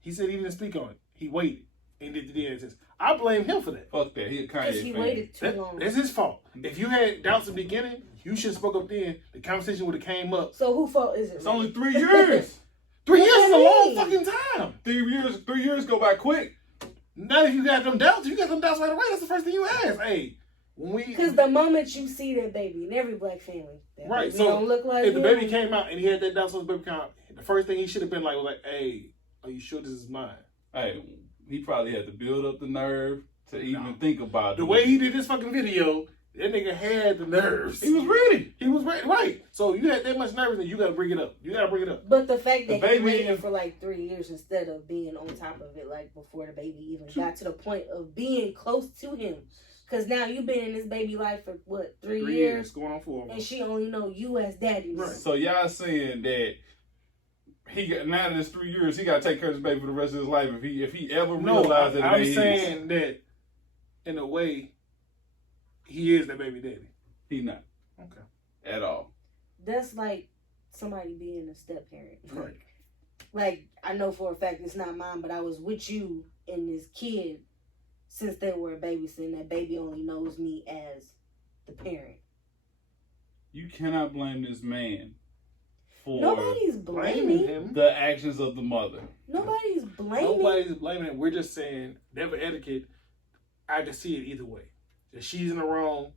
He said he didn't speak on it. He waited and did the DNA test. I blame him for that. Fuck that. He a Kanye fan. He waited too long. That's his fault. If you had doubts in the beginning, you should have spoke up then. The conversation would have came up. So whose fault is it? It's only 3 years. 3 years is a long fucking time. 3 years go by quick. Not if you got them doubts. You got them doubts right away. That's the first thing you ask. Hey, because the moment you see that baby in every black family, that right? Baby So don't look like if the him. baby came out and he had that doubts on his baby count, the first thing he should have been like was like, "Hey, are you sure this is mine?" Hey, he probably had to build up the nerve to even think about it. The way he did this fucking video, that nigga had the nerves. He was ready. He was ready, right? So you had that much nerves, and you got to bring it up. You got to bring it up. But the fact that he waited for like 3 years instead of being on top of it, like before the baby even got to the point of being close to him, because now you've been in this baby life for what 3 years, going on 4, and she only know you as daddy. Right. So y'all saying that now that it's 3 years, he got to take care of his baby for the rest of his life. If he ever realized that I'm saying that in a way, he is that baby daddy. He not. Okay. At all. That's like somebody being a step parent. Right. Like, I know for a fact it's not mine, but I was with you and this kid since they were a baby, so that baby only knows me as the parent. You cannot blame this man for Nobody's blaming him. The actions of the mother. Nobody's blaming. Nobody's blaming him. We're just saying, never etiquette. I can see it either way. If she's in the wrong,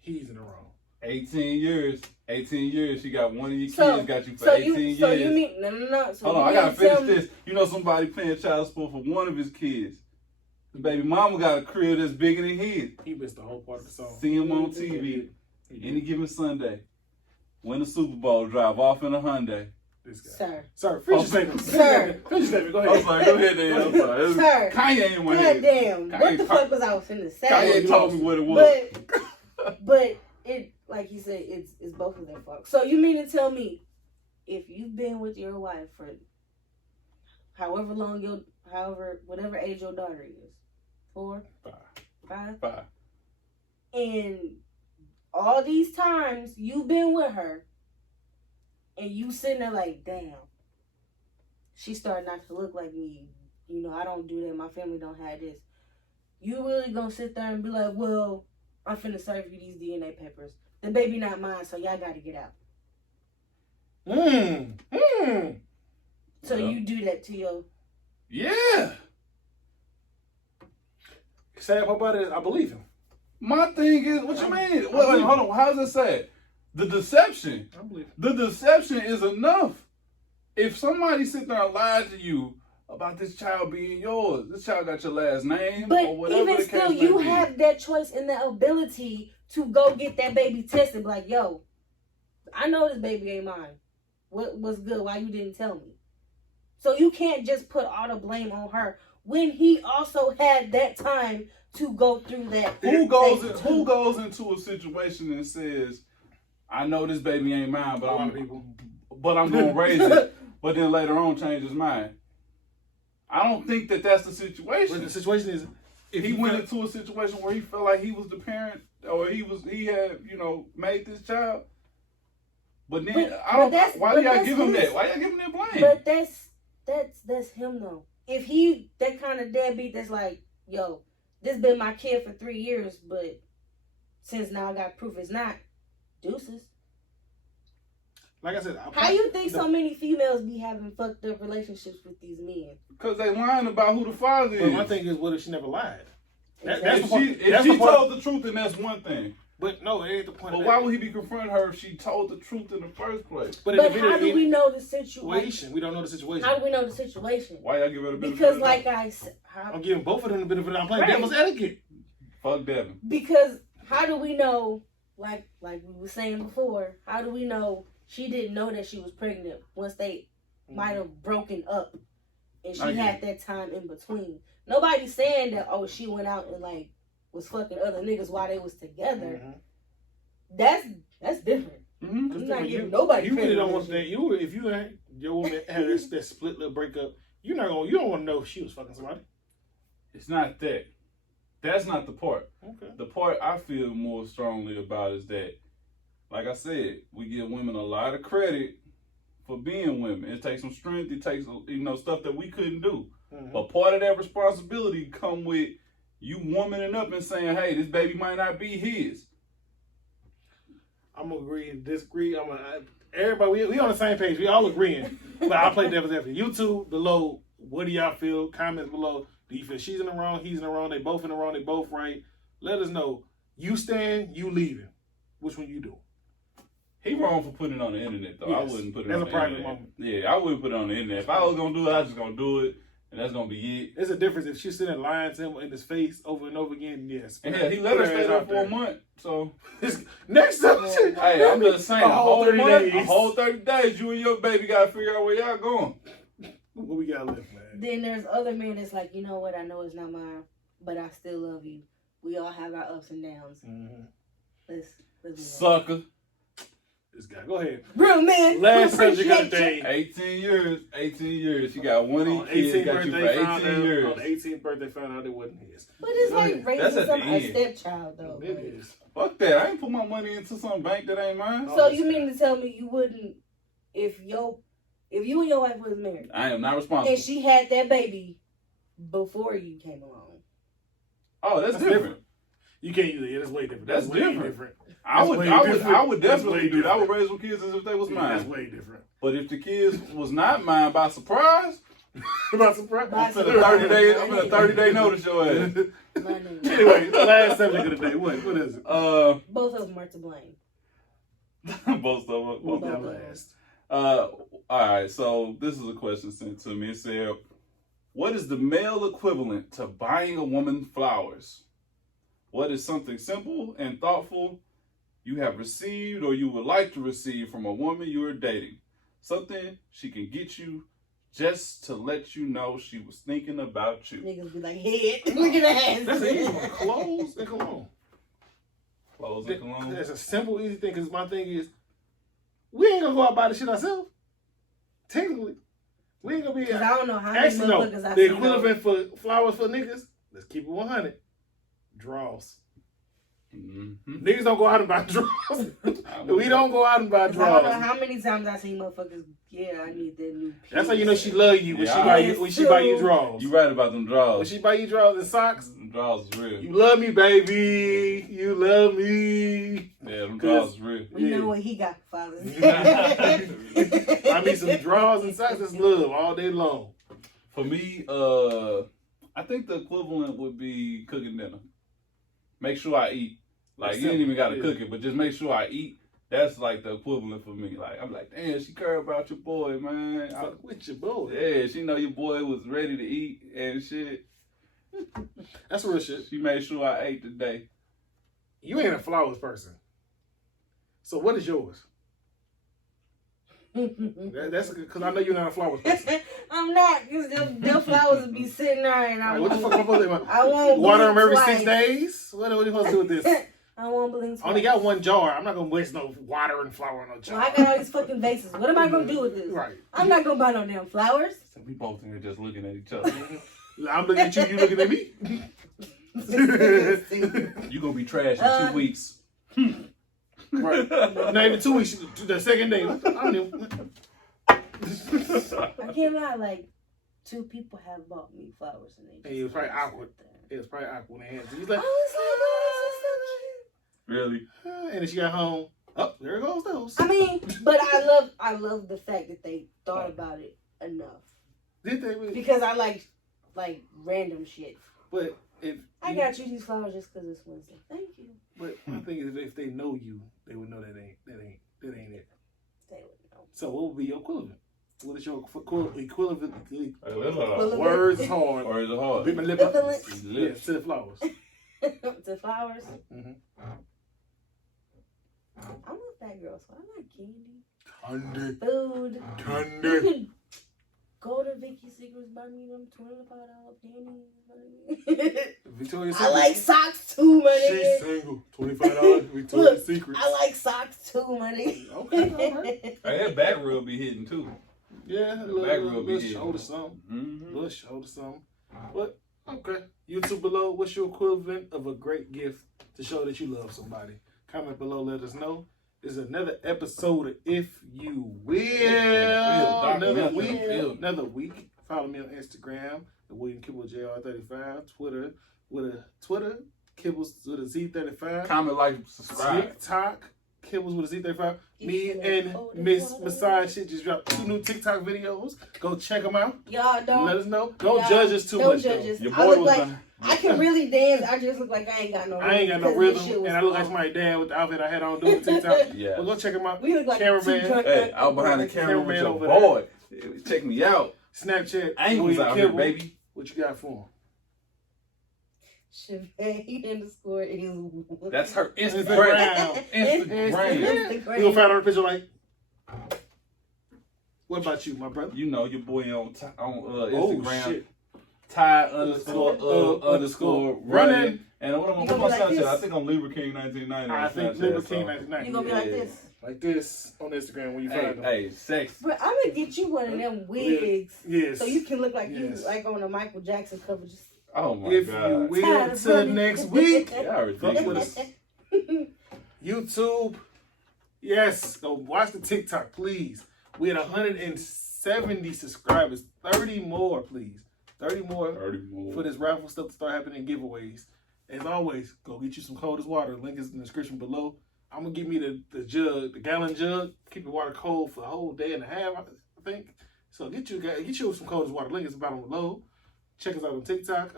he's in the wrong. 18 years. 18 years. She got one of your kids, got you for 18 years. So you mean, no. So hold on, I gotta finish this. You know somebody paying child support for one of his kids. The baby mama got a crib that's bigger than his. He missed the whole part of the song. See him on TV any given Sunday. Win the Super Bowl, drive off in a Hyundai. This guy. Sir, finish your statement. Sir. Finish your statement. Go ahead. I'm sorry, go ahead, Dan. I'm sorry. Sir. Kanye ain't my head. Goddamn. What the fuck was I finna say? Kanye told me what it was. But it, like you said, it's both of their fault. So you mean to tell me, if you've been with your wife for whatever age your daughter is, 4? 5? And all these times you've been with her, and you sitting there like, damn, she started not to look like me. You know, I don't do that. My family don't have this. You really gonna sit there and be like, well, I'm finna serve you these DNA papers. The baby not mine, so y'all gotta get out. So you do that to your... Yeah. Sad part about it is I believe him. My thing is, what you mean? Wait, hold on. How's it sad? The deception. I believe him. The deception is enough. If somebody sit there and lies to you about this child being yours, this child got your last name or whatever. But even still, you have that choice and the ability to go get that baby tested. Like, yo, I know this baby ain't mine. What's good? Why you didn't tell me? So you can't just put all the blame on her when he also had that time to go through that. Who goes into a situation and says, I know this baby ain't mine, but I'm gonna raise it, but then later on change his mind? I don't think that's the situation. But the situation is, if he went into a situation where he felt like he was the parent, or he had, made this child, But then, why y'all give him that? Why y'all give him that blame? But that's him though. If he that kind of deadbeat that's like, yo, this been my kid for 3 years, but since now I got proof it's not, deuces. Like I said, how you think so many females be having fucked up relationships with these men? Because they lying about who the father is. But my thing is, what if she never lied? If she told the truth, then that's one thing. But no, it ain't the point. But why would he be confronting her if she told the truth in the first place? But how do we know the situation? We don't know the situation. How do we know the situation? Why y'all give her the benefit? Because, like I said, I'm giving both of them the benefit. I'm playing devil's etiquette. Fuck Devin. Because how do we know? Like we were saying before, how do we know she didn't know that she was pregnant once they might have broken up, and she had that time in between? Nobody's saying that. Oh, she went out and like was fucking other niggas while they was together. That's different. I'm not giving nobody. You really don't want that. If you ain't your woman had that split little breakup, you don't want to know if she was fucking somebody. It's not that. That's not the part. Okay. The part I feel more strongly about is that, like I said, we give women a lot of credit for being women. It takes some strength. It takes stuff that we couldn't do. But part of that responsibility come with you womaning up and saying, hey, this baby might not be his. I'm gonna agree and disagree. Everybody, we on the same page. We all agreeing. But I'll play devil's advocate. You two below, what do y'all feel? Comments below. Do you feel she's in the wrong, he's in the wrong, they both in the wrong, they both right? Let us know. You staying, you leaving. Which one you do? He wrong for putting it on the internet, though. Yes. I wouldn't put it That's on the a private internet. moment. Yeah, I wouldn't put it on the internet. If I was going to do it, I was just going to do it, and that's going to be it. There's a difference if she's sitting lying to him in his face over and over again. Yes. And he let her stay there for a month, so. Next up, hey, I'm just saying, a whole 30 month, days. a whole 30 days, you and your baby got to figure out where y'all going. What we got left, man? Then there's other men that's like, you know what, I know it's not mine, but I still love you. We all have our ups and downs. Let's Sucker. This guy, go ahead. Real man. Last subject of the day. 18 years. She got one of these kids, got you for 18 years. On the 18th birthday, found out it wasn't his. But it's like raising a stepchild, though. It is. Fuck that. I ain't put my money into some bank that ain't mine. So you mean to tell me you wouldn't, if you and your wife was married? I am not responsible. And she had that baby before you came along. Oh, that's different. You can't use it. That's way different. That's way different. I would definitely do that. I would raise some kids as if they was mine. That's way different. But if the kids was not mine by surprise, I'm in a 30-day notice your ass. Anyway, last subject of the day. What is it? Both of them are to blame. Both of them. Last. All right, so this is a question sent to me. It said, what is the male equivalent to buying a woman flowers? What is something simple and thoughtful you have received or you would like to receive from a woman you are dating? Something she can get you just to let you know she was thinking about you. Niggas be like, head. Look at the hands. That's easy. Clothes and cologne. Clothes and cologne. That's a simple, easy thing. Because my thing is, we ain't gonna go out and buy the shit ourselves. Technically, we ain't gonna be. I don't know how many motherfuckers I the equivalent for flowers for niggas. Let's keep it 100. Draws. Niggas don't go out and buy draws. We don't go out and buy draws. I don't know how many times I seen motherfuckers. Yeah, I need that new piece. That's how you know she love you when she buy you draws. You right about them draws. When she buy you draws and socks. Them draws is real. You love me, baby. You love me. Yeah, them draws is real. We know what he got for Father's Day. I mean, some draws and socks is love all day long. For me, I think the equivalent would be cooking dinner. Make sure I eat. Like, you ain't even got to cook it, but just make sure I eat. That's like the equivalent for me. Like, I'm like, damn, she care about your boy, man. Fuck with your boy. Yeah, she know your boy was ready to eat and shit. That's real shit. She made sure I ate today. You ain't a flowers person. So what is yours? That's because I know you're not a flowers person. I'm not, because them flowers would be sitting there and I what the fuck am I supposed to do? I won't water them every twice. 6 days? What are you supposed to do with this? I won't blink twice. I only got one jar. I'm not going to waste no water and flour on no jar. Well, I got all these fucking vases. What am I going to do with this? Right. I'm not going to buy no damn flowers. So we both in here just looking at each other. I'm looking at you, you looking at me. You going to be trash in 2 weeks. Right. Not even 2 weeks. The second day. I don't even. I can't lie, like 2 people have bought me flowers and they just It was probably sit awkward. there. It was probably awkward when they had. He's I like, was like, oh, Really? and then she got home. Oh, there goes those. I mean, but I love the fact that they thought about it enough. Did they really? Because I like random shit. But if I got you these flowers just because it's Wednesday. Thank you. But my thing is, if they know you, they would know that ain't it. They would know. So what would be your equivalent? What is your equivalent? Words Words is hard. Words are hard. Bit my lip up. Equivalent. Yeah, to the flowers. To flowers. Mm-hmm. I'm a fat girl, so I like candy, Candy. food. You Candy. can go to Vicky's Secrets, buy me them $25 panties. Victoria's I Secret. like socks too, my She's nigga. single. $25. Victoria's Secret. I like socks too, my nigga. Okay, all right. Hey, that back rub be hitting too. Yeah, a The back rub little be hitting. shoulder something. Mm-hmm. Little shoulder something. But, okay. YouTube below, what's your equivalent of a great gift to show that you love somebody? Comment below, let us know. This is another episode of If You Will. Another week. Another week. Follow me on Instagram, the William Kibble JR35. Twitter, Kibbles with a Z35. Comment, like, subscribe. TikTok, Kibbles with a Z35. Me and Miss Massage shit just dropped 2 new TikTok videos. Go check them out. Y'all don't. Let us know. Don't y'all judge us too don't much. judge Though. us. Your I boy look was like behind. I can really dance. I just look like I ain't got no rhythm. I ain't got no because this shit rhythm, was and I look like off. somebody dad with the outfit I had on doing TikTok. Yeah. But go check them out. We look like Cameraman. two drunk Hey, out behind the camera with Cameraman your over boy. Check me out. Snapchat. Angles William out here, Kibble. baby. What you got for Chevette _ That's her Instagram. Instagram. him? Instagram. You gonna find her picture like. What about you, my brother? You know your boy on Oh Instagram. shit! Ty underscore running. And what I'm You gonna put gonna my be like Snapchat? this? I think I'm Libra King 1990. I on think Snapchat, Libra so- King 99. You gonna be like Yeah. this? Like this on Instagram when you Hey, find them. hey, sex. Bro, I'm gonna get you one of them wigs. Yes. So you can look like Yes. you like on a Michael Jackson cover. Just Oh my If god. you Tired will, of till running. next week. Y'all Fuck with ridiculous. us. YouTube. Yes. Go watch the TikTok, please. We had 170 subscribers. 30 more, please. 30 more 30 more. for this raffle stuff to start happening, giveaways. As always, go get you some coldest water. Link is in the description below. I'm gonna give me the jug, the gallon jug. Keep the water cold for a whole day and a half, I think. So get you some coldest water. Link is bottom below. Check us out on TikTok.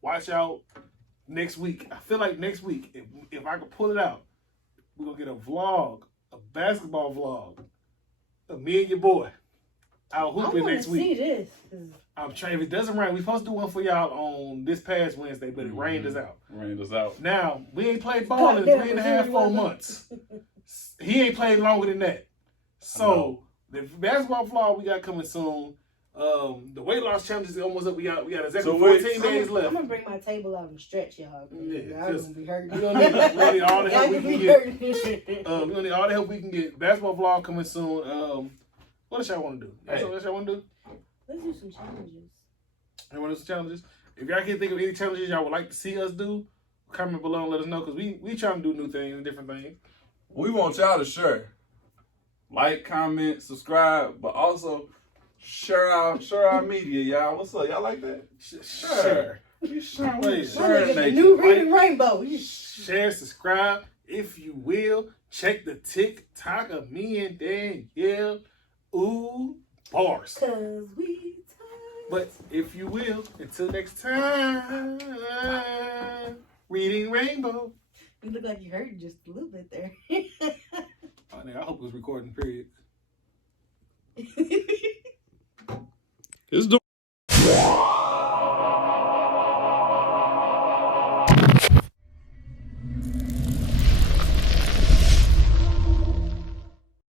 Watch out next week. I feel like next week, if I could pull it out, we're gonna get a vlog, a basketball vlog of me and your boy out I hooping want next to week. see this. I'm trying. If it doesn't rain, we supposed to do one for y'all on this past Wednesday, but it rained us out. Rained us out. Now we ain't played ball in Goddamn, 3.5, 4 months. He ain't played longer than that. So the basketball vlog we got coming soon. The weight loss challenge is almost up. We got exactly So 14 days I'm left. gonna bring my table out and stretch y'all. Yeah, I'm just- gonna be hurting. we gonna need all the help we Y'all can be get. hurting. We're gonna need all the help we can get. Basketball vlog coming soon. What else y'all want to do? Hey. What else y'all want to do? Let's do some challenges. You want to do some challenges? If y'all can think of any challenges y'all would like to see us do, comment below and let us know, because we trying to do new things and different things. We want y'all to share. Like, comment, subscribe, but also share our media, y'all. What's up? Y'all like that? Share. You share. Yeah. We My share nigga, the nature. new reading rainbow. Share, subscribe, if you will. Check the TikTok of me and Danielle. Ooh, bars. Cause we But if you will, until next time, reading Rainbow. You look like you hurt just a little bit there. Oh, nigga, I hope it was recording, period. It's the